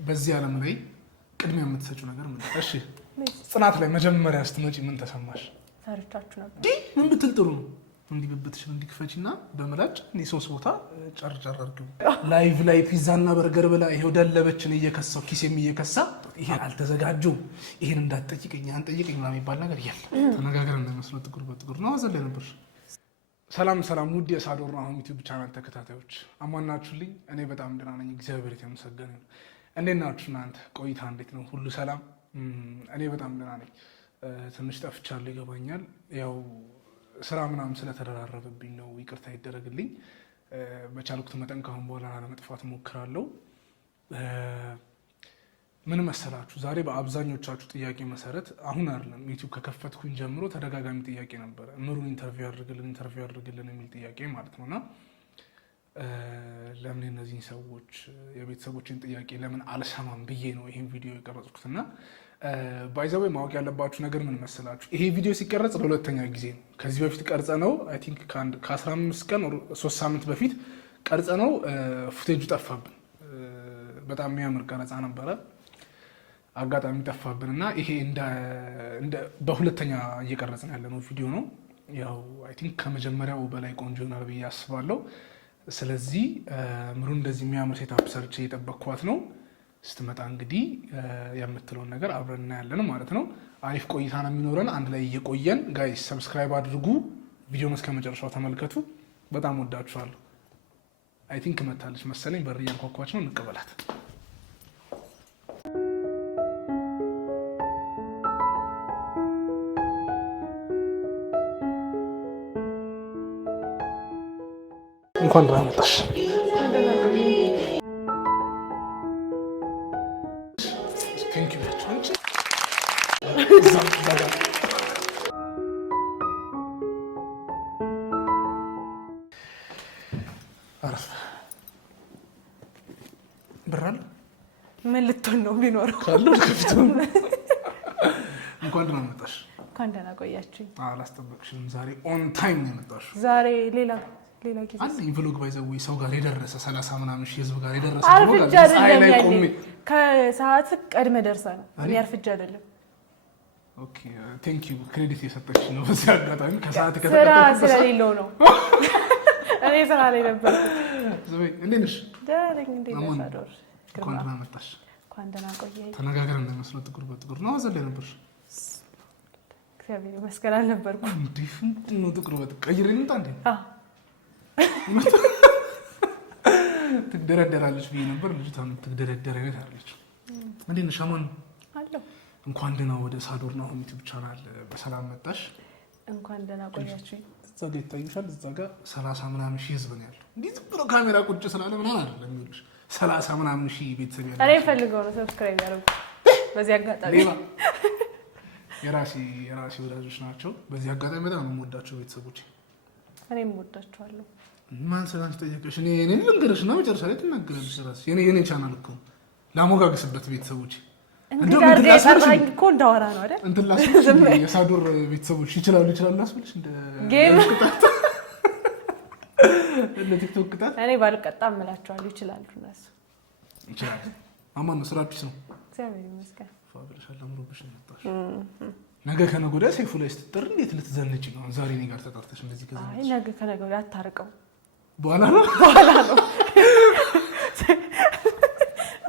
በዚህ ዓለም ላይ ቅድሚያ የምትሰጪው ነገር ምን? እሺ ጽናት ላይ መጀመሪያ ስትመጪ ምን ተሰማሽ? ታሪቻችሁ ነበር ምን ብትል ጥሩ ነው? እንዲህ ብብትሽን እንዲክፈቺና በመላጭ እንዲህ 3 ቦታ ጨርጨር አድርጊው። ላይቭ ላይ ፒዛና በርገር ብላ ይሄው ደለበችን እየከሳው ኪሴም እየከሳ ይሄ አልተዘጋጁም ይሄን እንዳትጠይቀኝ አንጠይቀኝ ምናምን የሚባል ነገር የለም። ተነጋግረን እንደመስለው ጥቁር በጥቁር ነው አዘለ ነበር። ሰላም ውድ የሳዶር ነው ዩቲዩብ ቻናል ተከታታዮች አማናችሁልኝ? እኔ በጣም ደህና ነኝ፣ እግዚአብሔር የተመሰገነ ነው። እንዴት ናችሁ እናንተ? ቆይታ እንዴት ነው? ሁሉ ሰላም? እኔ በጣም ደህና ነኝ። ትንሽ ጠፍቻለሁ ይገባኛል። ያው ስራ ምናምን ስለተደራረበብኝ ነው፣ ይቅርታ ይደረግልኝ። በቻልኩት መጠን ካሁን በኋላ ለመጥፋት እሞክራለሁ። ምን መሰላችሁ፣ ዛሬ በአብዛኞቻችሁ ጥያቄ መሰረት አሁን አይደለም ዩቲዩብ ከከፈትኩኝ ጀምሮ ተደጋጋሚ ጥያቄ ነበረ። ምሩን ኢንተርቪው አድርግልን የሚል ጥያቄ ማለት ነውና ለምን እነዚህን ሰዎች የቤተሰቦችን ጥያቄ ለምን አልሰማም ብዬ ነው ይሄን ቪዲዮ የቀረጽኩትና ባይዘው ማወቅ ያለባችሁ ነገር ምን መሰላችሁ፣ ይሄ ቪዲዮ ሲቀረጽ ለሁለተኛ ጊዜ ነው። ከዚህ በፊት ቀርጸ ነው አይ ቲንክ ከ15 ቀን 3 ሳምንት በፊት ቀርጸ ነው ፉቴጁ ጠፋብን። በጣም የሚያምር ቀረጻ ነበረ፣ አጋጣሚ ጠፋብንና ይሄ እንደ በሁለተኛ እየቀረጽን ያለነው ቪዲዮ ነው። ያው አይ ቲንክ ከመጀመሪያው በላይ ቆንጆ ይሆናል ብዬ አስባለሁ። ስለዚህ ምሩ እንደዚህ የሚያምር ሴታፕ ሰርቼ እየጠበቅኳት ነው። ስትመጣ እንግዲህ የምትለውን ነገር አብረን እናያለን ማለት ነው። አሪፍ ቆይታ ነው የሚኖረን አንድ ላይ እየቆየን። ጋይስ ሰብስክራይብ አድርጉ፣ ቪዲዮውን እስከ መጨረሻው ተመልከቱ። በጣም ወዳችኋለሁ። አይ ቲንክ መታለች መሰለኝ፣ በር እያንኳኳች ነው፣ እንቀበላት። እንኳን ደህና መጣሽ። ብር አለ? ምን ልትሆን ነው ቢኖረው? ካለው ከፊቱ። እንኳን ደህና መጣሽ። እንኳን ደህና ቆያችሁኝ። አላስጠበቅሽም። ዛሬ ኦን ታይም ነው የመጣሽው። ዛሬ ሌላ ጊዜ አንድ ኢንቨሎግ ባይዘው ሰው ጋር የደረሰ 30 ምናምን ሺህ ህዝብ ጋር የደረሰ አርፍጃ አይደለም። ከሰዓት ቀድመ ደርሳ ነው። እኔ አርፍጃ አይደለም። ኦኬ ቴንክ ዩ ክሬዲት የሰጠች ነው። በዚህ አጋጣሚ ከሰዓት ስራ ስለሌለው ነው። እኔ ስራ ላይ ነበር። ዘበይ እንዴት ነሽ? ደህና ነኝ። እንዴት ነሽ ሳዶር? እንኳን ደህና መጣሽ። እንኳን ደህና ቆየኝ። ተነጋግረን እንደመስለው ጥቁር በጥቁር ነው አዘለ ነበርሽ። እግዚአብሔር ይመስገን አልነበርኩም። እንዴት ነው ጥቁር በጥቁር ቀይሬ ልምጣ እንዴ? ትደረደራለች ብዬ ነበር። ልጅቷ ትደረደረ አይነት አለች። እንዴት ነሽ? አማን አለሁ። እንኳን ደህና ወደ ሳዶር ነው ዩቲዩብ ቻናል በሰላም መጣሽ። እንኳን ደህና ቆያችሁኝ። እዛ ጋር ይታይሻል። እዛ ጋር 30 ምናምን ሺህ ህዝብ ነው ያለው። እንዴት ብሎ ካሜራ ቁጭ ስላለ ምናምን አይደለም የሚሉሽ 30 ምናምን ሺህ ቤተሰብ ያለው። እኔ ፈልገው ነው ሰብስክራይብ ያደርጉ። በዚህ አጋጣሚ የራሴ ወዳጆች ናቸው። በዚህ አጋጣሚ በጣም ነው የምወዳቸው ቤተሰቦች። እኔም እወዳቸዋለሁ። ማን ስላንቺ ጠየቀሽ? እኔ ልንገርሽ እና መጨረሻ ላይ ትናገራለሽ። ራስሽ የኔ ቻናል እኮ ላሞጋግስበት ቤተሰቦች እንዴት አድርገህ የጠራኸኝ እኮ እንዳወራ ነው አይደል? እንትን ላስብልሽ የሳዶር ቤተሰቦች ይችላሉ ላስብልሽ እንደ ጌም እንደ ቲክቶክ ቅጣት እኔ ባልቀጣም እላቸዋለሁ። ይችላሉ እነሱ ይችላል። አማን ነው ስራችሁ ነው። እግዚአብሔር ይመስገን። ፋብሪካል አምሮብሽ ነው የመጣሽ። ነገ ከነገ ወዲያ ሰይፉ ላይ ስትጠር እንዴት ልትዘንጪ ነው? ዛሬ እኔ ጋር ተጣርተሽ እንደዚህ ከዛ አይ ነገ ከነገ ወዲያ አታርቀው። በኋላ ነው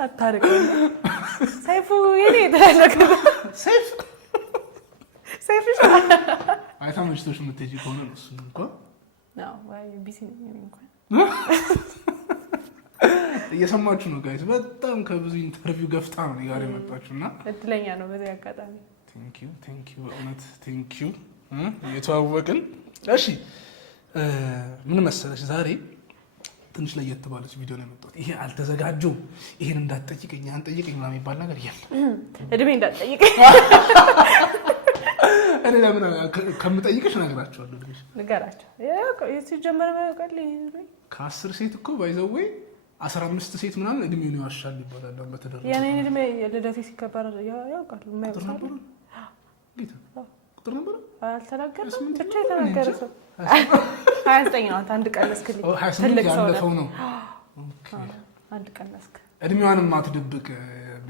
አታርቀው። ሰይፉ የኔ ተለከ ሰይፉ አይታመሽቶሽ የምትሄጂ ከሆነ ነው እሱ እንኳን ነው ወይ ቢሲ ነኝ እንኳን እየሰማችሁ ነው ጋይስ። በጣም ከብዙ ኢንተርቪው ገፍታ ነው እኔ ጋር የመጣችሁና እድለኛ ነው በዚህ አጋጣሚ። ቴንክ ዩ እውነት ቴንክ ዩ የተዋወቅን። እሺ ምን መሰለሽ ዛሬ ትንሽ ለየት ባለች ቪዲዮ ነው የመጣሁት። ይሄ አልተዘጋጀሁም ይሄን እንዳትጠይቀኝ አንጠይቀኝ ምናምን የሚባል ነገር የለም። እድሜ እንዳትጠይቀኝ እኔ ለምን ከምጠይቅሽ እነግራቸዋለሁ። ንገራቸው። ሲጀመር ከ10 ሴት እኮ ባይዘው 15 ሴት ምናምን እድሜውን ይዋሻል ይባላል። በተደረገ የኔ እድሜ ልደቴ ሲከበር ያውቃሉ። የማይወጣሉ ቁጥር ነበር አልተናገርም። ብቻ የተናገረ ሰው 29 ነው። አንድ ቀነስክልኝ። ትልቅ ሰው ነው። ኦኬ አንድ ቀነስክ። እድሜዋንም አትደብቅ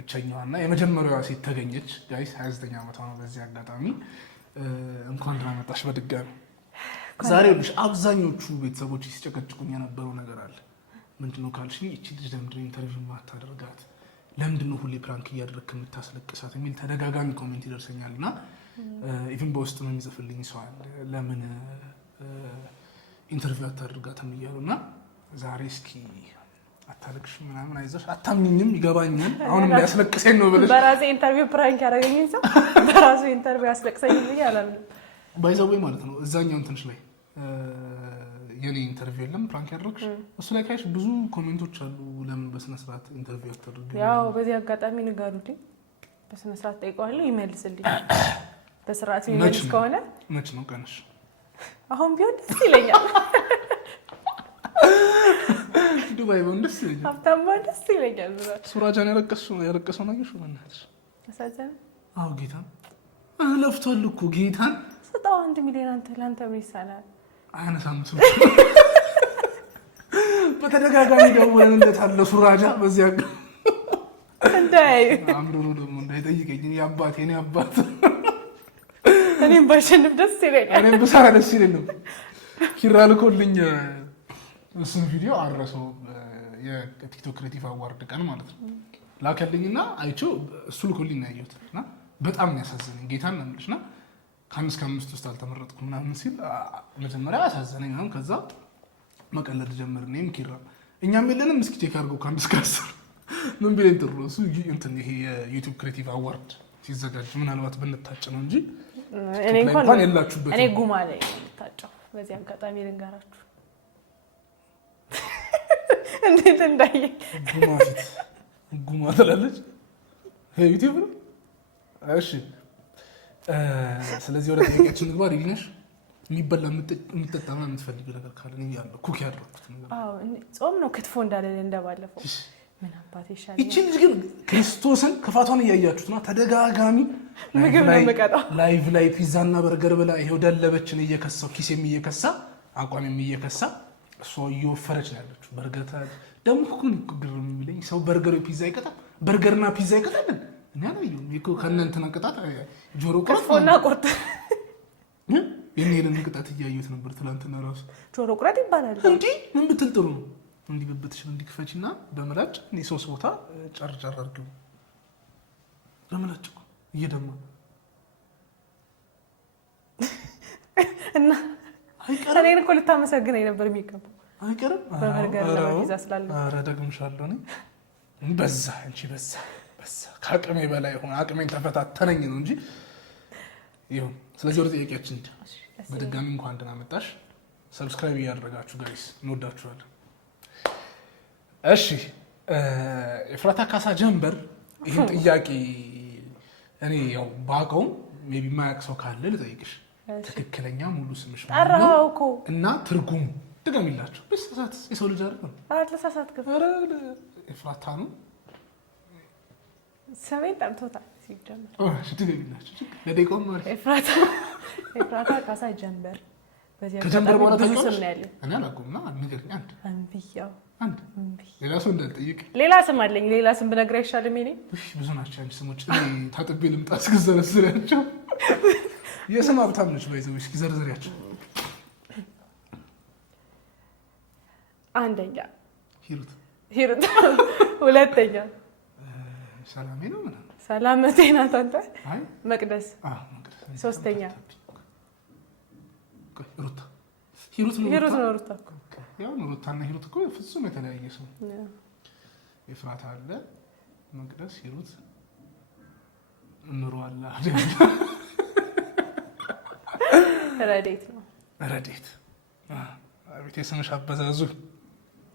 ብቸኛዋና የመጀመሪያዋ ሴት ተገኘች። ጋይስ 29 ዓመቷ ነው። በዚህ አጋጣሚ እንኳን ደህና መጣሽ በድጋሚ። ዛሬ ልጅ አብዛኞቹ ቤተሰቦች ሲጨቀጭቁኝ የነበረው ነገር አለ። ምንድነው ካልሽኝ እቺ ልጅ ለምንድነው ኢንተርቪው ማታደርጋት? ለምንድነው ሁሌ ፕራንክ እያደረግክ የምታስለቅሳት? የሚል ተደጋጋሚ ኮሜንት ይደርሰኛል እና ኢቭን በውስጥ ነው የሚጽፍልኝ ሰው አለ ለምን ኢንተርቪው አታደርጋትም እያሉ እና ዛሬ እስኪ አታለቅሽ ምናምን አይዞሽ አታምኝም ይገባኛል አሁንም ሊያስለቅሰኝ ነው ብለሽ በራሴ ኢንተርቪው ፕራንክ ያደረገኝ ሰው በራሱ ኢንተርቪው ያስለቅሰኝ ብዬ አላምንም። ባይዘው ማለት ነው እዛኛው እንትንሽ ላይ የኔ ኢንተርቪው የለም ፕራንክ ያደረግሽ እሱ ላይ ካይሽ ብዙ ኮሜንቶች አሉ። ለምን በስነ ስርዓት ኢንተርቪው አታደርጊም? ያው በዚህ አጋጣሚ ንገሩልኝ፣ በስነ ስርዓት ጠይቀዋለሁ ይመልስልኝ። በስርዓት የሚመልስ ከሆነ መች ነው ቀንሽ? አሁን ቢሆን ደስ ይለኛል። ዱባይ ቢሆን ደስ ይለኛል። ሀብታም ቢሆን ደስ ይለኛል። ሱራጃን ያለቀሰው ነገር ሹ በእናትሽ አሳዘነ። አዎ ጌታን ለፍቷል እኮ ጌታን ስጠው 1 ሚሊዮን አንተ ለአንተ ምን ይሳናል? አያነሳም ሰው በተደጋጋሚ ደውለንለታል ሱራጃ። በዚያ እንዳይ አምሮሮ ደግሞ እንዳይጠይቀኝ የአባቴ እኔ አባት እኔም ባሸንፍ ደስ ይለኛል። እኔም ብሰራ ደስ ይለኛል። ኪራ ልኮልኝ እሱን ቪዲዮ አረሰው የቲክቶክ ክሬቲቭ አዋርድ ቀን ማለት ነው ላከልኝና አይቼው እሱ ልኮልኝ ነው ያየሁት እና በጣም ያሳዘነኝ ጌታን ነው የምልሽ እና ከ5 እስከ 5 ውስጥ አልተመረጥኩም ምናምን ሲል መጀመሪያ አሳዘነኝ። አሁን ከዛ መቀለድ ጀመርን እኔም ኪራ እኛም የለንም እስኪ ቼክ አድርገው ከ5 እስከ 10 ምን ቢለኝ ጥሩ እሱ እንትን ይሄ የዩቲዩብ ክሬቲቭ አዋርድ ሲዘጋጅ ምናልባት ብንታጭ ነው እንጂ እኔ እንኳን የላችሁበት። እኔ ጉማ ላይ ታጫው በዚህ አጋጣሚ ልንገራችሁ እንዴት እንዳየ ጉማ ትላለች ዩቲዩብ ነው። እሺ ስለዚህ ወደ ጥያቄያችን ንግባ። ሪሊነሽ የሚበላ የምትጠጣ ምናምን የምትፈልጊው ነገር ካለ ነው ያለው ኩክ ያደረኩት ነገር። አዎ ጾም ነው ክትፎ እንዳለለ እንደባለፈው ምን አባቴ ይሻላል። እቺ ልጅ ግን ክርስቶስን ክፋቷን እያያችሁት ነው። ተደጋጋሚ ምግብ ነው የምቀጣው። ላይቭ ላይ ፒዛና በርገር ብላ ይሄው ደለበችን እየከሳው ኪሴም እየከሳ አቋሜም እየከሳ እሷ እየወፈረች ነው ያለችው። በርገር ደግሞ እኮ ግርም የሚለኝ ሰው በርገር ፒዛ ይቀጣል። በርገርና ፒዛ ይቀጣል። እኔ አላየሁም እኮ ከእናንተና ቅጣት ጆሮ ቁርጥና ቁርጥ የኔን ቅጣት እያየሁት ነበር ትናንትና ራሱ። ጆሮ ቁርጥ ይባላል እንዴ? ምን ብትል ጥሩ ነው? እንዲህ ብብትሽን እንዲክፈችና በመላጭ እንዲ 3 ቦታ ጨርጨር አድርገው በመላጭ እኮ እየደማ እና አይቀርም። እኔን እኮ ልታመሰግነኝ ነበር የሚገባው። አይቀርም በበርገር ለማይዛ ስላለ ኧረ ደግምሻለሁ እኔ በዛ እንጂ በዛ ከአቅሜ በላይ ሆነ። አቅሜን ተፈታተነኝ ነው እንጂ ይሁን። ስለዚህ ወደ ጥያቄያችን እንሂድ። በድጋሚ እንኳን ደህና መጣሽ። ሰብስክራይብ እያደረጋችሁ ጋይስ እንወዳችኋለን። እሺ ኤፍራታ ካሳ ጀንበር ይህን ጥያቄ እኔ ያው ባውቀውም ሜይ ቢ የማያውቅ ሰው ካለ ልጠይቅሽ። ትክክለኛ ሙሉ ስምሽ ማለት ነው እና ትርጉሙ ድገሚላቸው። በሰዓት የሰው ልጅ አይደል? አትሳሳትክም። ኤፍራታ ነው ሰሜን ጠርቶታል ሲጀምር። እሺ ድገሚላቸው ለደቂቃው ማለት ኤፍራታ ካሳ ጀንበር። ከጀንበር በኋላ ብዙ ስም ነው ያለው። እኔ አላውቀውም። ንገሪኝ። አንድ ሌላ ሰው እንዳትጠይቅ። ሌላ ስም አለኝ። ሌላ ስም ብነግርህ አይሻልም? እኔ ብዙ ናቸው አንቺ ስሞች። ታጥቤ ልምጣ እስክዘረዝሪያቸው። የስም ሀብታም ነች ባይዘው። እስኪ ዘርዝሪያቸው። አንደኛ ሂሩት። ሁለተኛ ሰላሜ ነው ምናምን። ሰላመቴ ናት አንተ። መቅደስ። ሶስተኛ ሩታ። ሂሩት ነው ሩታ። ያው ሩታና ሂሩት እኮ ፍጹም የተለያየ ሰው። ኤፍራታ አለ፣ መቅደስ፣ ሂሩት፣ እምሩ አለ አይደል? ረዴት ነው። ረዴት አቤት የስምሽ አበዛዙ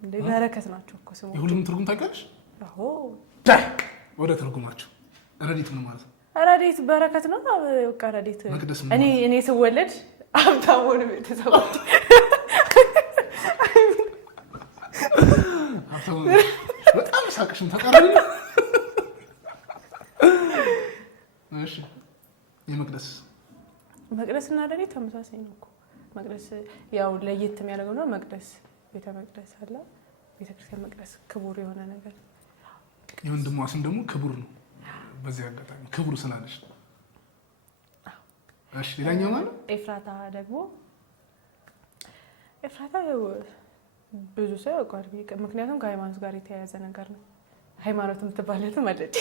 እንደ በረከት ናቸው እኮ ስሙ። የሁሉም ትርጉም ታውቂያለሽ? አዎ። ወደ ትርጉማቸው ረዴት ምን ማለት ነው? ረዴት በረከት ነው። በቃ ረዴት እኔ ስወለድ ሀብታም ሆነ ቤተሰቦች በጣም ሳቅሽም ተቀራኒ። እሺ መቅደስና ረዴት ተመሳሳይ ነው እኮ። መቅደስ ያው ለየት የሚያደርገው ነው። መቅደስ ቤተ መቅደስ አለ፣ ቤተክርስቲያን መቅደስ ክቡር የሆነ ነገር። የወንድሟ ስም ደግሞ ክቡር ነው። በዚህ አጋጣሚ ክብሩ ስላለሽ። እሺ ሌላኛው ማለት ኤፍራታ ደግሞ ኤፍራታ ብዙ ሰው ያውቃል፣ ምክንያቱም ከሃይማኖት ጋር የተያያዘ ነገር ነው። ሃይማኖት የምትባለትም አለች።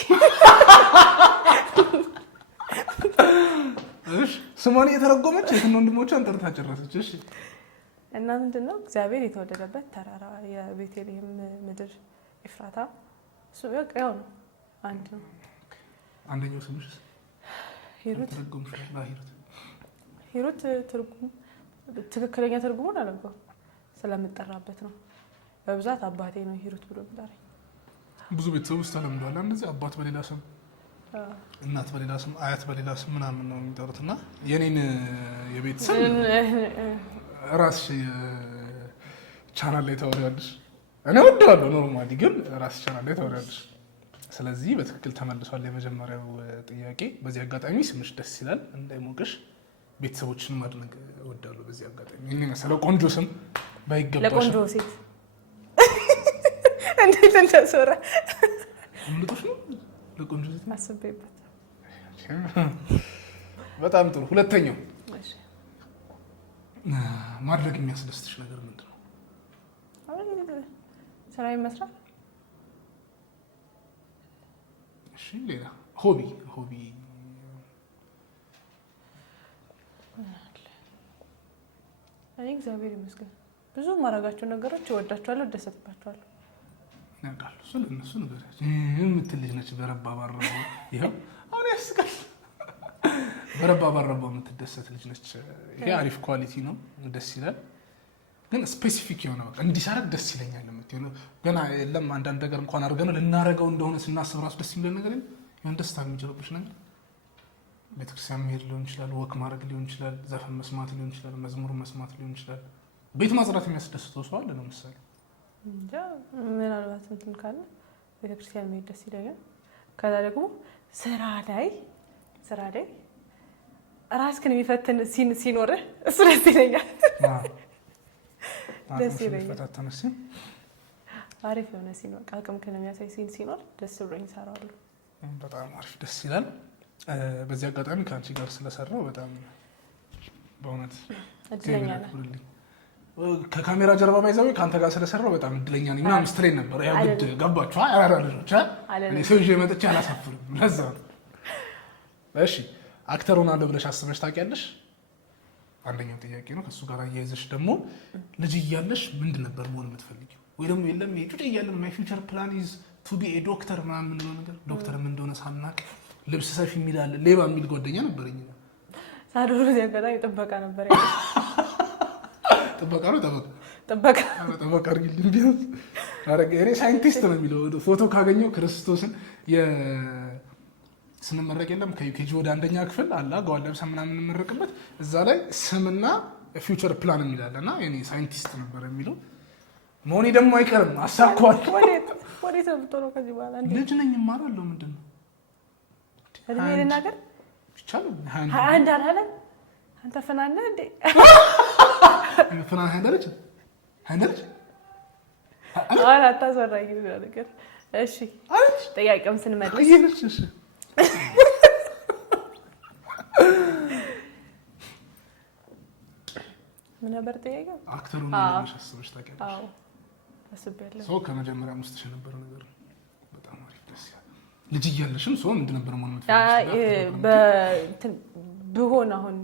እሺ ስሟን እየተረጎመች የትን ወንድሞቿን ጠርታ ጨረሰች። እሺ እና ምንድነው እግዚአብሔር የተወለደበት ተራራ የቤተልሔም ምድር ኤፍራታ እሱ ያው ነው አንድ ነው። አንደኛው ስምሽ ሂሩት ተረጎምሽ ሂሩት ሂሩት ትርጉም ትክክለኛ ትርጉሙን አላውቀውም ስለምጠራበት ነው። በብዛት አባቴ ነው ሂሩት ብሎ የሚጠራኝ። ብዙ ቤተሰብ ውስጥ ተለምዷል እንደዚህ አባት በሌላ ስም እናት በሌላ ስም አያት በሌላ ስም ምናምን ነው የሚጠሩት። እና የኔን የቤተሰብ ራስሽ ቻናል ላይ ታወሪያለሽ። እኔ ወደዋለሁ ኖርማሊ፣ ግን ራስሽ ቻናል ላይ ታወሪያለሽ። ስለዚህ በትክክል ተመልሷል የመጀመሪያው ጥያቄ። በዚህ አጋጣሚ ስምሽ ደስ ይላል፣ እንዳይሞቅሽ ቤተሰቦችን ማድነቅ እወዳለሁ። በዚህ አጋጣሚ እኔ መሰለው ቆንጆ ስም ባይገባሽ ለቆንጆ ሴት እንዴት እንደሰራ ምንድነው ነው ለቆንጆ ሴት አስቤበት። በጣም ጥሩ። ሁለተኛው እሺ ማድረግ የሚያስደስትሽ ነገር ምንድነው? ስራዬን መስራት። እሺ ሌላ ሆቢ እኔ እግዚአብሔር ይመስገን ብዙ ማረጋቸው ነገሮች እወዳቸዋለሁ፣ እደሰትባቸዋለሁ። ያውቃሉ ስለነሱ ነገሮች የምትል ልጅ ነች። በረባ ባረባ ይሄው አሁን ያስቃል። በረባ ባረባ የምትደሰት ልጅ ነች። ይሄ አሪፍ ኳሊቲ ነው፣ ደስ ይላል። ግን ስፔሲፊክ የሆነ በቃ እንዲሳረግ ደስ ይለኛል የምትሆነው ገና የለም። አንዳንድ ነገር እንኳን አድርገን ልናረገው እንደሆነ ስናስብ ራሱ ደስ የሚለን ነገር የሆነ ደስታ የሚጭርብሽ ነገር ቤተክርስቲያን መሄድ ሊሆን ይችላል፣ ወክ ማድረግ ሊሆን ይችላል፣ ዘፈን መስማት ሊሆን ይችላል፣ መዝሙር መስማት ሊሆን ይችላል። ቤት ማጽዳት የሚያስደስተው ሰው አለ ነው ምሳሌ እንጃ ምናልባት እንትን ካለ ቤተክርስቲያን መሄድ ደስ ይለኛል። ከዛ ደግሞ ስራ ላይ ራስህን የሚፈትን ሲኖርህ እሱ ደስ ይለኛል። ደስ ይለኛል። አሪፍ የሆነ ሲኖር አቅም ከነሚያሳይ ሲኖር ደስ ብሎኝ እሰራዋለሁ። በጣም አሪፍ ደስ ይላል። በዚህ አጋጣሚ ከአንቺ ጋር ስለሰራው በጣም በእውነት እድለኛ ነኝ። ከካሜራ ጀርባ ባይዛው ከአንተ ጋር ስለሰራው በጣም እድለኛ ነኝ ምናምን ስትለኝ ነበር። ያው ግድ ገባችሁ አራራ ልጆች እኔ ሰው ይዤ መጥቼ አላሳፍርም። ለዛ ነው። እሺ አክተር ሆናለሁ ብለሽ አስበሽ ታውቂያለሽ? አንደኛው ጥያቄ ነው። ከሱ ጋር አያይዘሽ ደግሞ ልጅ እያለሽ ምንድን ነበር መሆን የምትፈልጊው? ወይ ደግሞ የለም ልጅ እያለን ማይ ፊውቸር ፕላን ኢዝ ቱ ቢ ኤ ዶክተር ምናምን የምንለው ነገር ዶክተር ምን እንደሆነ ሳናቅ ልብስ ሰፊ የሚል አለ፣ ሌባ የሚል ጓደኛ ነበረኝ። ሳዶሩ ያጋጣሚ ጥበቃ ነበር። ጥበቃ ነው ጥበቃ አድርጊልኝ ቢያንስ። እኔ ሳይንቲስት ነው የሚለው ፎቶ ካገኘው ክርስቶስን ስንመረቅ የለም ከዩኬጂ ወደ አንደኛ ክፍል አላ ጓል ለብሰን ምናምን የምንመረቅበት እዛ ላይ ስምና ፊውቸር ፕላን የሚላለ እና እኔ ሳይንቲስት ነበር የሚለው መሆኔ ደግሞ አይቀርም። አሳኳል። ወዴት ነው የምትሆነው ከዚህ በኋላ? ልጅ ነኝ እማራለሁ። ምንድን ነው እድሜ ልናገር ይቻላል? 21 አላለ አንተ ፍናነ እንዴ? ፍናነ ሀይደረች አታስወራኝ ነገር። እሺ ጥያቄውን ስንመልስ እሺ ምን ነበር ጥያቄው? አክተሩ ነው አስበሽ ታውቂያለሽ? አዎ አስቤያለሁ። ሰው ከመጀመሪያም ውስጥ የነበረ ነገር በጣም አሪፍ ደስ ይላል። ልጅ እያለሽም ሰው ምንድን ነበር መሆን ብሆን አሁን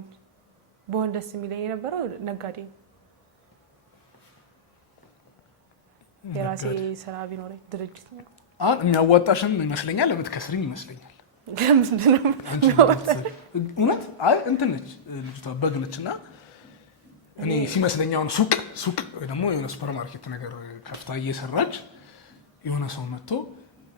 ብሆን ደስ የሚለኝ የነበረው ነጋዴ። የራሴ ስራ ቢኖረኝ ድርጅት ነው። አሁን የሚያዋጣሽም ይመስለኛል፣ ለምትከስሪኝ ይመስለኛል። እውነት አይ እንትን ነች ልጅቷ በግ ነች እና እኔ ሲመስለኝ አሁን ሱቅ ወይ ደግሞ የሆነ ሱፐር ማርኬት ነገር ከፍታ እየሰራች የሆነ ሰው መጥቶ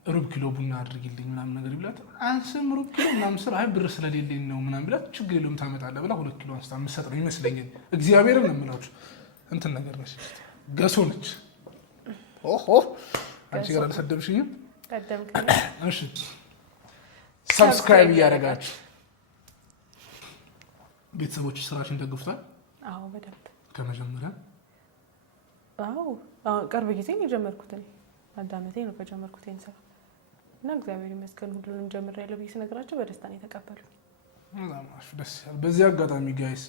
ሩብ ኪሎ ቡና አድርጊልኝ ምናምን ነገር ይብላት አንስም ሩብ ኪሎ ምናምን ስራ አይ ብር ስለሌለኝ ነው ምናምን ብላት ችግር የለውም ታመጣለህ ብላ 2 ኪሎ አንስታ የምትሰጥ ነው ይመስለኛል። እግዚአብሔርን ነው የምላችሁ እንትን ነገር ነች፣ ገሶ ነች። ኦሆ አንቺ ጋር አልሰደብሽኝም? ቀደምከኝ። እሺ ሰብስክራይብ እያደረጋችሁ ቤተሰቦች ስራችን ደግፉታል? አዎ በደንብ ከመጀመሪያ። አዎ ቅርብ ጊዜ ነው የጀመርኩት። እኔ 1 ዓመቴ ነው ከጀመርኩት ይሄን ስራ። እና እግዚአብሔር ይመስገን ሁሉንም ጀምሬያለሁ ብዬ ስነግራቸው በደስታ ነው የተቀበሉኝ። በጣም ደስ ይላል። በዚህ አጋጣሚ ጋይስ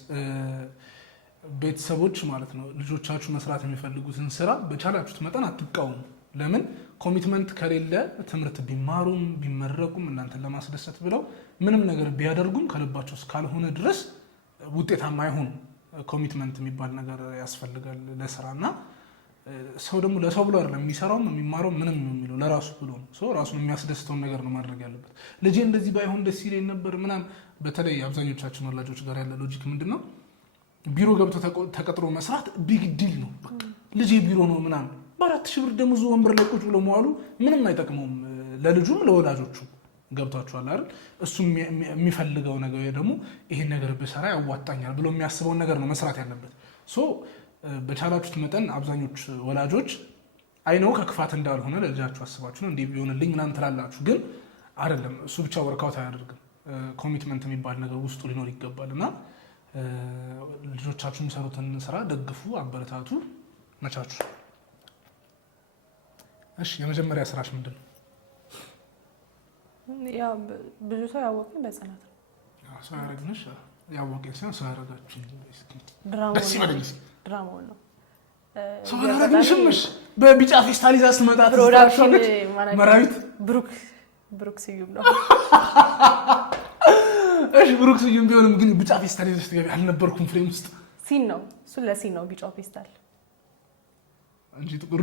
ቤተሰቦች ማለት ነው ልጆቻችሁ መስራት የሚፈልጉትን ስራ በቻላችሁት መጠን አትቃወሙ። ለምን ኮሚትመንት ከሌለ ትምህርት ቢማሩም ቢመረቁም እናንተን ለማስደሰት ብለው ምንም ነገር ቢያደርጉም ከልባቸው እስካልሆነ ድረስ ውጤታማ አይሆኑም። ኮሚትመንት የሚባል ነገር ያስፈልጋል ለስራና ሰው ደግሞ ለሰው ብሎ አይደለም የሚሰራውም የሚማረው ምንም የሚለው ለራሱ ብሎ ነው። ሰው ራሱን የሚያስደስተውን ነገር ነው ማድረግ ያለበት። ልጄ እንደዚህ ባይሆን ደስ ይለኝ ነበር ምናምን። በተለይ አብዛኞቻችን ወላጆች ጋር ያለ ሎጂክ ምንድነው ቢሮ ገብቶ ተቀጥሮ መስራት ቢግ ዲል ነው። በቃ ልጄ ቢሮ ነው ምናምን በ4,000 ብር ደሞዙ ወንበር ላይ ቁጭ ብሎ መዋሉ ምንም አይጠቅመውም ለልጁም ለወላጆቹ። ገብቷችኋል አይደል? እሱ የሚፈልገው ነገር ደግሞ ይሄን ነገር ብሰራ ያዋጣኛል ብሎ የሚያስበውን ነገር ነው መስራት ያለበት። ሶ በቻላችሁት መጠን አብዛኞች ወላጆች አይነው ከክፋት እንዳልሆነ ለልጃችሁ አስባችሁ ነው እንዴ ቢሆንልኝ ምናምን ትላላችሁ። ግን አይደለም እሱ ብቻ ወርካውት አያደርግም። ኮሚትመንት የሚባል ነገር ውስጡ ሊኖር ይገባልና ልጆቻችሁ የሚሰሩትን ስራ ደግፉ፣ አበረታቱ፣ መቻችሁ። እሺ የመጀመሪያ ስራሽ ምንድን ነው? ያው ብዙ ሰው ያወቀኝ በጽናት ነው። ሰው ያደረግንሽ ያወቀኝ ሲሆን ሰው ያደረጋችሁ ድራማውን ነው። ሰው ያደረግንሽምሽ በቢጫ ፌስታል ይዛ ስትመጣ ፕሮዳክሽን መራዊት ብሩክ ስዩም ነው። እሺ ብሩክ ስዩም ቢሆንም ግን ቢጫ ፌስታል ይዘሽ ትገቢ አልነበርኩም። ፍሬም ውስጥ ሲን ነው እሱ ለሲን ነው ቢጫው ፌስታል እንጂ ጥቁር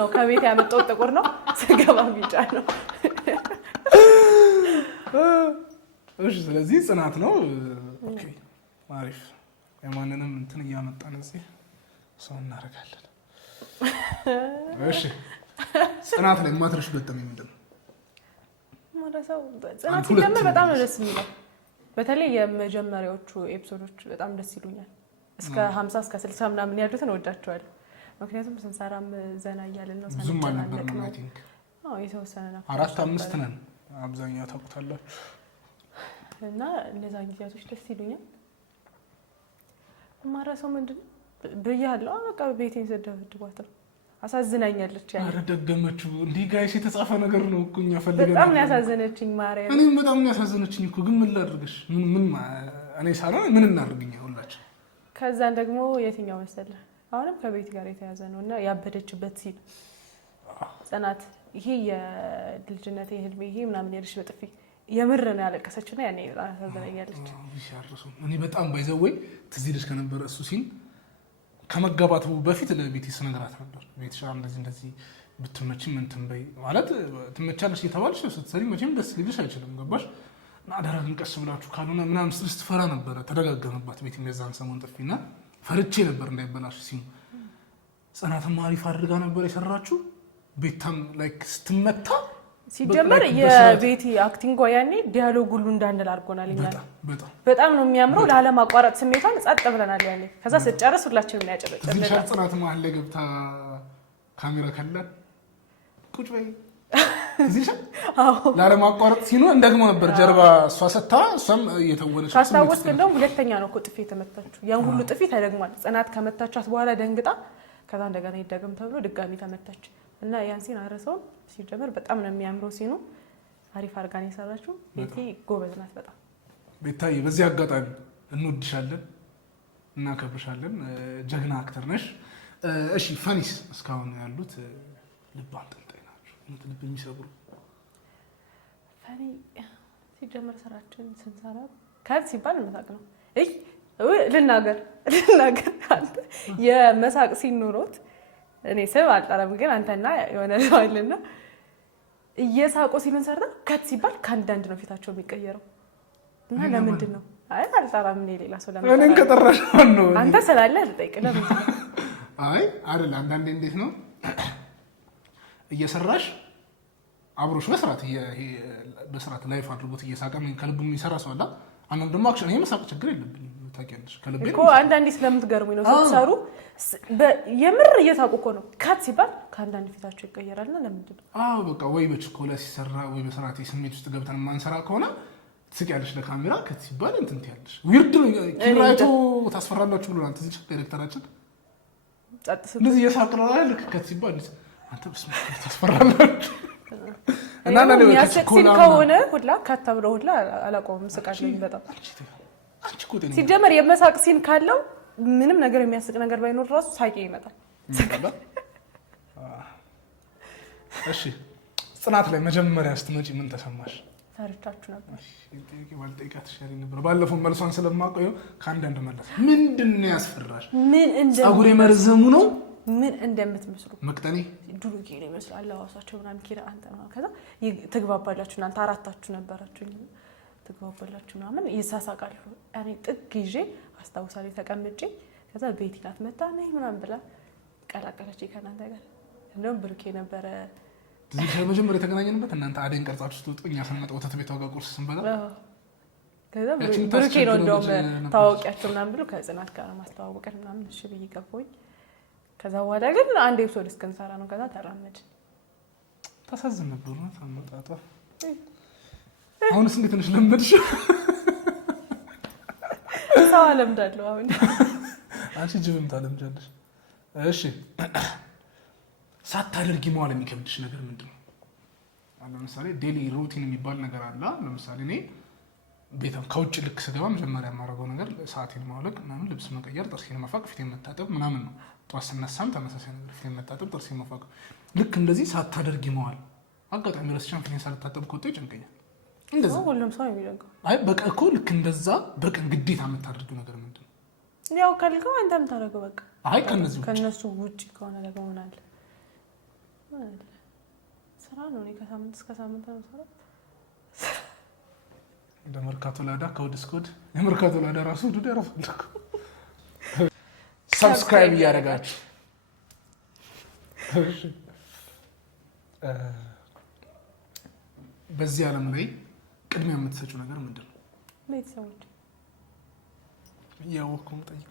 ነው። ከቤት ያመጣው ጥቁር ነው። ስገባ ቢጫ ነው። እሺ ስለዚህ ጽናት ነው። ኦኬ አሪፍ። የማንንም እንትን እያመጣን እዚህ ሰው እናደርጋለን። እሺ ጽናት ላይ ማትረሽ ገጠመኝ ምንድን ነው? ማረሰው ጽናት ሲጀምር በጣም ነው ደስ የሚለው። በተለይ የመጀመሪያዎቹ ኤፒሶዶች በጣም ደስ ይሉኛል። እስከ 50 እስከ 60 ምናምን ያሉትን እወዳቸዋለሁ። ምክንያቱም ስንሰራም ዘና እያልን ነው። ብዙም አልነበረም። አይ ቲንክ የተወሰነ ነው። 4-5 ነን አብዛኛው ታውቁታላችሁ። እና እነዛ ጊዜያቶች ደስ ይሉኛል። ማረሰው ምንድን ብያለሁ። በቃ ቤቴን ዘደብድቧት ነው። አሳዝናኛለች። ኧረ ደገመችው። እንዲህ ጋይስ የተጻፈ ነገር ነው እኮ እኛ ፈልገን በጣም ነው ያሳዘነችኝ ማርያም። እኔም በጣም ነው ያሳዘነችኝ እኮ። ግን ምን ላድርግሽ? ምን እኔ ሳልሆን ምን እናድርግኛ ሁላችን። ከዛን ደግሞ የትኛው መሰለህ አሁንም ከቤት ጋር የተያዘ ነው እና ያበደችበት ሲል ጽናት ይሄ የልጅነቴ ህልሜ ይሄ ምናምን ያለሽ በጥፊ የምር ነው ያለቀሰችና ያኔ በጣም ታዘናኛለች። እኔ በጣም ባይዘወይ ትዝ ይልሽ ከነበረ እሱ ሲል ከመጋባቱ በፊት ለቤቴ ስነግራት ነበር። ቤትሽ እንደዚህ ብትመጪም እንትን በይ ማለት ትመቻለሽ እየተባልሽ ስትሰሪ መቼም ደስ ሊልሽ አይችልም። ገባሽ? እና አደራን ቀስ ብላችሁ ካልሆነ ምናምን ስትፈራ ነበረ። ተደጋገመባት ቤት የዛን ሰሞን ጥፊና ፈርቼ ነበር እንዳይበላሽ ሲሉ ጽናትም አሪፍ አድርጋ ነበር የሰራችው። ቤታም ላይክ ስትመታ ሲጀመር የቤቲ አክቲንግ ያኔ ዲያሎግ ሁሉ እንዳንል አድርጎናል። በጣም ነው የሚያምረው። ለአለማቋረጥ ስሜቷን ጸጥ ብለናል ያኔ። ከዛ ስትጨርስ ሁላችንም ያጨበጨበ ጽናት መሀል ላይ ገብታ ካሜራ ከላት ቁጭ በይ እዚህ ለአለማቋረጥ ሲሉ እንደግሞ ነበር ጀርባ እሷ ሰታ እሷም እየተወነች ካስታወስክ እንደውም ሁለተኛ ነው እኮ ጥፊ የተመታችው። ያን ሁሉ ጥፊ ተደግሟል። ጽናት ከመታቻት በኋላ ደንግጣ ከዛ እንደገና ይደገም ተብሎ ድጋሚ ተመታች እና ያን ሲን አረሰው። ሲጀመር በጣም ነው የሚያምረው ሲኑ። አሪፍ አድርጋ ነው የሰራችው። ቤቲ ጎበዝ ናት በጣም። ቤታዬ በዚህ አጋጣሚ እንወድሻለን፣ እናከብርሻለን። ጀግና አክተር ነሽ። እሺ ፈኒስ እስካሁን ያሉት ልብ አንጠልጣይ ናቸው። ልብ የሚሰብሩ ፈኒ ሲጀመር ስራችን ስንሰራ ከት ሲባል መሳቅ ነው። ልናገር አንተ የመሳቅ ሲኖሮት እኔ ስም አልጠራም፣ ግን አንተና የሆነ ሰው አለና እየሳቁ ሲሉን ሰርታ ከት ሲባል ከአንዳንድ ነው ፊታቸው የሚቀየረው። እና ለምንድን ነው? አይ አልጠራም። እኔ ሌላ ሰው ለምን እኔን ከጠራሽ ነው አንተ ስላለ ልጠይቅ። ለምን? አይ አይደል፣ አንዳንዴ እንዴት ነው እየሰራሽ አብሮሽ በስርዓት ላይፍ አድርጎት እየሳቀ ከልቡ የሚሰራ ሰው አለ። አንዳንድ ደግሞ አክሽን ይሄ መሳቅ ችግር የለብኝም ታውቂያለሽ። ከልቤ እኮ አንዳንዴ ስለምትገርሙኝ ነው ስትሰሩ የምር እየሳቁ እኮ ነው። ካት ሲባል ከአንዳንድ ፊታቸው ይቀየራልና ለምንድን ነው? አዎ በቃ ወይ በችኮላ ሲሰራ ወይ በስርዓት ስሜት ውስጥ ገብተን ማንሰራ ከሆነ ትስቂያለሽ ለካሜራ። ከት ሲባል እንትን ትያለሽ። ዊርድ ነው። ኪራይቶ ታስፈራላችሁ ብሎናል ትዝች ዳይሬክተራችን። እንደዚህ እየሳቅን ልክ ከት ሲባል አንተ በስመ አብ ታስፈራላችሁ። እና ሲል ከሆነ ሁላ ከተብሎ ሁላ አላቆምም ስቃለኝ በጣም ሲጀመር የመሳቅ ሲን ካለው ምንም ነገር የሚያስቅ ነገር ባይኖር ራሱ ሳቂ ይመጣል። እሺ ጽናት ላይ መጀመሪያ ስትመጪ ምን ተሰማሽ? ፈርቻችሁ ነበር። ጥቂት ባልጠይቃት ይሻል ነበር። ባለፈው መልሷን ስለማቆየው ከአንዳንድ መለስ ምንድን ነው ያስፈራሽ? ፀጉሬ መርዘሙ ነው ምን እንደምትመስሉ መቅጠኔ ዱሩጌ ነው ይመስላል አለባበሳቸው ምናምን ኪራ አንተ ነው። ከዛ ትግባባላችሁ እናንተ አራታችሁ ነበራችሁ ትግባባላችሁ ምናምን ይሳሳቃሉ። እኔ ጥግ ይዤ አስታውሳለሁ ተቀምጬ ከዛ ቤቲ ናት መጣ ነኝ ምናምን ብላ ቀላቀለች ከእናንተ ጋር እንደውም ብሩኬ ነበረ እዚህ መጀመሪያ የተገናኘንበት እናንተ አደን ቀርጻችሁ ስትወጡ እኛ ስንመጣ ወተት ቤት ዋጋ ቁርስ ስንበላ ከዛ ብሩኬ ነው እንደውም ታዋቂያቸው ምናምን ብሎ ከጽናት ጋር ማስተዋወቀን ምናምን እሺ ብዬ ገባሁኝ። ከዛ በኋላ ግን አንድ ኤፒሶድ እስክንሰራ ነው። ከዛ ተራመድ ታሳዝን ነበር ነው ታመጣጣ። አሁንስ እንዴት ነሽ? ለምደሽ ሰው አለምዳለሁ አሁን አንቺ ጅብም ታለምጃለሽ። እሺ ሳታደርጊ መዋል የሚከብድሽ ነገር ምንድን ነው? ለምሳሌ ዴሊ ሩቲን የሚባል ነገር አለ። ለምሳሌ እኔ ቤተም ከውጭ ልክ ስገባ መጀመሪያ የማደርገው ነገር ሰዓቴን ማውለቅ ምናምን፣ ልብስ መቀየር፣ ጥርሴን መፋቅ፣ ፊቴን መታጠብ ምናምን ነው። ጠዋት ስነሳም ተመሳሳይ ነገር ፊቴን መታጠብ፣ ጥርሴን መፋቅ። ልክ እንደዚህ ሳታደርጊ መዋል አጋጣሚ ረስቻን ፊቴን ሳልታጠብ ከወጣሁ ይጨንቀኛል። እንደዛ ሁሉም ሰው የሚደንቀው አይ በቃ እኮ ልክ እንደዛ በቀን ግዴታ የምታደርጊው ነገር ምንድን ነው? ያው ካልከው አንተ የምታደርገው በቃ አይ ከነሱ ውጪ ከሆነ ደግሞ ምን አለ ስራ ነው። እኔ ከሳምንት እስከ ሳምንት ነው ስራ እንደ መርካቶ ላዳ ከወድ እስከ ወድ የመርካቶ ላዳ ራሱ ዱድ ያረፈልኩ ሰብስክራይብ እያደረጋችሁ በዚህ ዓለም ላይ ቅድሚያ የምትሰጪው ነገር ምንድን ነው? ቤተሰቦች እያወቅኩ ጠይቅ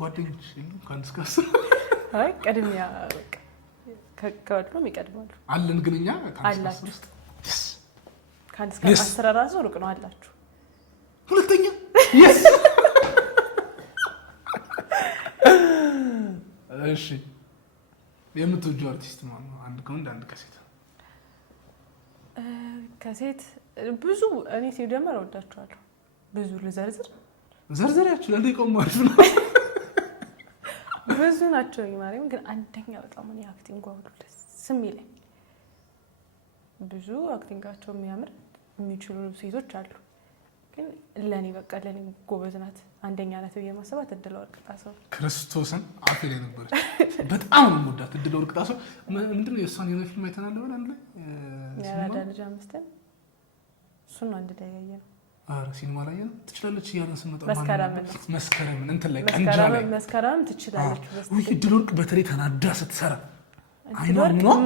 ጓደኞች ከአንድ እስከ 10 አይ ቅድሚያ በቃ ከወድሎም ይቀድማሉ አለን። ግን እኛ አላችሁ ከአንድ እስከ 10 ራሱ ሩቅ ነው አላችሁ። ሁለተኛ እሺ የምትወጂው አርቲስት ማን ነው? አንድ ከወንድ አንድ ከሴት? ከሴት ብዙ እኔ ሲጀመር እወዳቸዋለሁ። ብዙ ልዘርዝር ዘርዘሪያችሁ ለደቂቃው ማለት ነው ብዙ ናቸው ይማሪም። ግን አንደኛ በጣም እኔ አክቲንግ ወዱ ደስ የሚለኝ ብዙ አክቲንጋቸው የሚያምር የሚችሉ ሴቶች አሉ። ግን ለኔ በቃ ለኔ ጎበዝ ናት አንደኛ ናት ብዬ ማሰባት እድለ ወርቅ ጣሰው ክርስቶስን አፍ ላይ ነበረች። በጣም ነው የምወዳት እድለ ወርቅ ጣሰው። ምንድን ነው የእሷን የሆነ ፊልም አይተናል ብለን አንድ ላይ ያራዳ ልጅ አምስተን እሱን አንድ ላይ ያየነው። ኧረ ሲኒማ ላይ ያየነው ትችላለች እያለን ስንመጣ መስከረምን እንትን ላይ ቀንጃ ላይ መስከረም ትችላለች። ውይ እድለ ወርቅ በተለይ ተናዳ ስትሰራ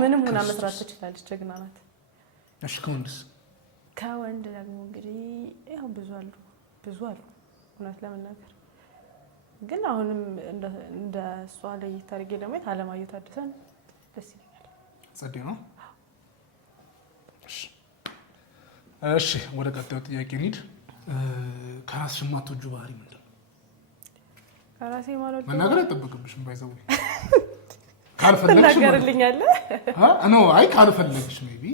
ምንም ሆና መስራት ትችላለች። ጀግና ናት። እሺ ከወንድስ? ከወንድ ደግሞ እንግዲህ ያው ብዙ አሉ እውነት ለመናገር ግን አሁንም እንደ እሷ ላይ ታርጌ ለማየት አለማየሁ ታደሰን ደስ ይለኛል። ጸዴ ነው። እሺ ወደ ቀጣዩ ጥያቄ እንሂድ። ከራስሽ የማትወጂው ባህሪ ምንድን ነው? ከራሴ ማለት መናገር አይጠበቅብሽም። ባይዘው ካልፈለግሽ ትናገርልኛለህ። አይ ካልፈለግሽ ሜቢ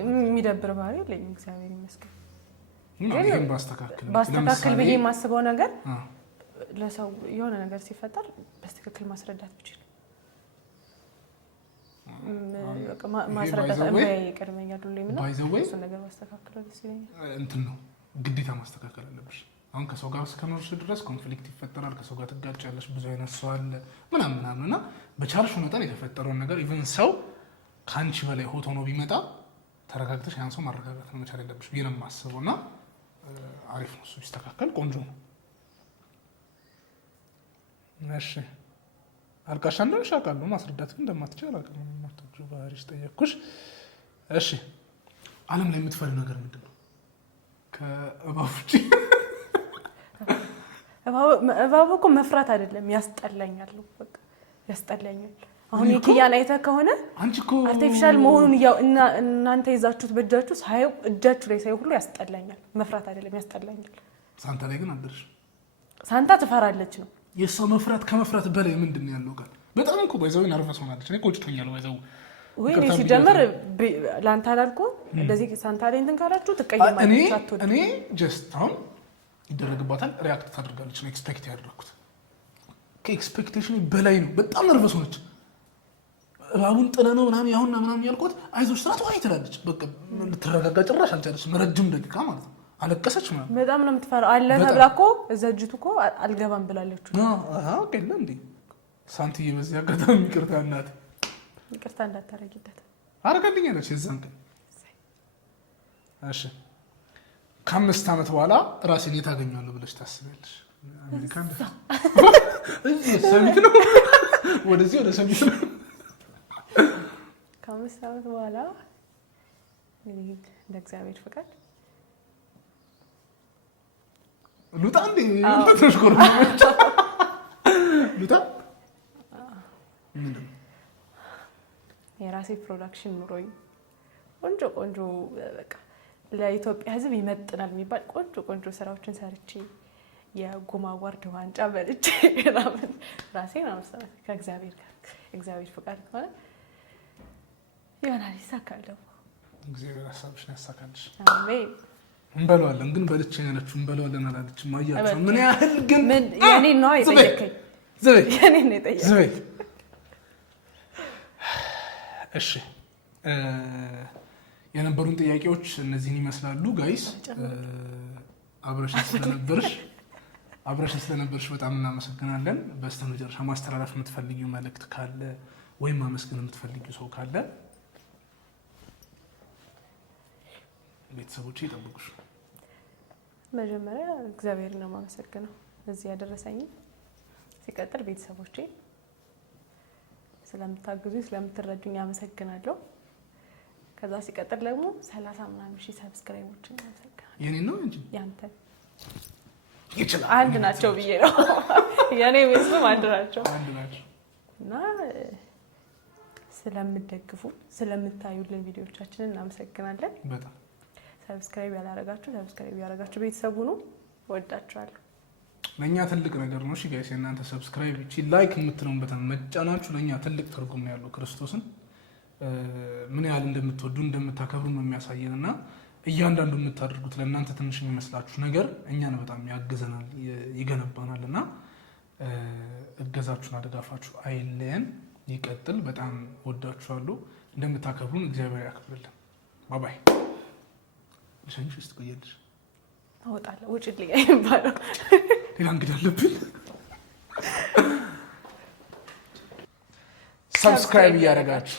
የሚደብር ባህሪ የለኝም እግዚአብሔር ይመስገን። ግን ባስተካከል ብዬ የማስበው ነገር ለሰው የሆነ ነገር ሲፈጠር በትክክል ማስረዳት ብችል ማስረዳት ይቀድመኛል። እሱን ነገር ማስተካከል ደስ ይለኛል። እንትን ነው ግዴታ ማስተካከል አለብሽ። አሁን ከሰው ጋር እስከኖርሽ ድረስ ኮንፍሊክት ይፈጠራል። ከሰው ጋር ትጋጫለሽ። ብዙ አይነት ሰው አለ ምናምን እና በቻልሽው መጠን የተፈጠረውን ነገር ኢቨን ሰው ከአንቺ በላይ ሆቶ ነው ቢመጣ ተረጋግተሽ ያን ሰው ማረጋጋት ነው መቻል ያለብሽ ብዬ ነው የማስበው። እና አሪፍ ነው እሱ ቢስተካከል ቆንጆ ነው። እሺ አልቃሻ እንደሆነሽ አውቃለሁ። ማስረዳት ግን እንደማትችል አውቃለሁ። የማትወጂው ባህሪሽ ጠየቅኩሽ። እሺ ዓለም ላይ የምትፈሪው ነገር ምንድን ነው? ከእባብ ውጭ? እባብ እኮ መፍራት አይደለም ያስጠላኛል። በቃ ያስጠላኛል። አሁን የኪያን አይተህ ከሆነ አርቲፊሻል መሆኑን እናንተ ይዛችሁት በእጃችሁ ሳይው እጃችሁ ላይ ሳይው ሁሉ ያስጠላኛል። መፍራት አይደለም ያስጠላኛል። ሳንታ ላይ ግን አደረሽ። ሳንታ ትፈራለች ነው የእሷ መፍራት ከመፍራት በላይ ምንድን ነው ያለው? ቃል በጣም እኮ ባይዘው ነርቨስ ሆናለች። እኔ ቆጭቶኛል ባይዘው ወይ እኔ ሲጀመር ላንተ አላልኩም እንደዚህ ሳንታ ላይ እንትን ካላችሁ ትቀየማላችሁ። እኔ ጀስት አሁን ይደረግባታል ሪአክት ታደርጋለች ነው ኤክስፔክት ያደረኩት። ከኤክስፔክቴሽን በላይ ነው። በጣም ነርቨስ ሆነች። እባቡን ጥለ ነው ምናምን ያሁንና ምናምን ያልኳት አይዞሽ ስራት ወይ ትላለች። በቃ ልትረጋጋ ጭራሽ አልቻለችም። ረጅም ደቂቃ ማለት ነው አለቀሰች ማለት ነው። በጣም ነው የምትፈራው። አለ ተብላ እኮ እዛ እጅቱ እኮ አልገባም ብላለች። አዎ ከለ እንዴ ሳንቲዬ በዚህ አጋጣሚ ይቅርታ እናት ይቅርታ እንዳታረጊበት አረጋልኛለች የዛን ቀን። እሺ ከ5 ዓመት በኋላ ራሴን የት አገኘዋለሁ ብለሽ ታስቢያለሽ? አሜሪካ እዚህ ሰሚት ነው ወደዚህ ወደ ሰሚት ነው። ከ5 ዓመት በኋላ እንግዲህ እንደ እግዚአብሔር ፍቃድ ሉጣ እንዴ ተሽኮር ሉጣ የራሴ ፕሮዳክሽን ኑሮኝ ቆንጆ በቃ ለኢትዮጵያ ሕዝብ ይመጥናል የሚባል ቆንጆ ስራዎችን ሰርቼ የጉማ አዋርድ ዋንጫ በልቼ ራሴን አመሰግናለሁ። ከእግዚአብሔር ጋር እግዚአብሔር ፍቃድ ከሆነ ይሆናል፣ ይሳካል። ደግሞ እግዚአብሔር ሀሳብሽን ያሳካልሽ። አሜን። እንበለዋለን ግን በልቼ ያለችው እንበለዋለን አላለችም። ማያችሁ ምን ያህል ግን የኔ ነው የጠየቀኝ የኔ ነው የጠየቀኝ። እሺ የነበሩን ጥያቄዎች እነዚህን ይመስላሉ። ጋይስ አብረሽን ስለነበርሽ በጣም እናመሰግናለን። በስተመጨረሻ ማስተላለፍ የምትፈልጊው መልእክት ካለ ወይም ማመስገን የምትፈልጊው ሰው ካለ ቤተሰቦቼ ይጠብቁሽ። መጀመሪያ እግዚአብሔርን ነው የማመሰግነው እዚህ ያደረሰኝ። ሲቀጥል ቤተሰቦቼ ስለምታግዙኝ ስለምትረዱኝ አመሰግናለሁ። ከዛ ሲቀጥል ደግሞ 30 ምናምን ሺህ ሰብስክራይቦችን አመሰግናለሁ። የኔ ነው እንጂ ያንተ ይችላል አንድ ናቸው ብዬ ነው የኔ ቤተሰብ አንድ ናቸው እና ስለምትደግፉ ስለምታዩልን ቪዲዮዎቻችንን እናመሰግናለን። በጣም ሰብስክራይብ ያላረጋችሁ ቤተሰቡ ነው። ወዳችኋለሁ። ለኛ ትልቅ ነገር ነው። እሺ ጋይስ እናንተ ሰብስክራይብ እቺ ላይክ የምትለውን በተን መጫናችሁ ለኛ ትልቅ ትርጉም ነው ያለው። ክርስቶስን ምን ያህል እንደምትወዱ እንደምታከብሩ ነው የሚያሳየንና እያንዳንዱ የምታደርጉት ለእናንተ ትንሽ የሚመስላችሁ ነገር እኛን በጣም ያግዘናል ይገነባናልና እገዛችሁና ድጋፋችሁ አይለየን፣ ይቀጥል። በጣም ወዳችኋለሁ። እንደምታከብሩን እግዚአብሔር ያክብርልን። ባባይ ልሸኝሽ ውስጥ ቆየልሽ አወጣለሁ ውጭ ልኝ አይባለው ሌላ እንግዲህ አለብን። ሰብስክራይብ እያደረጋችሁ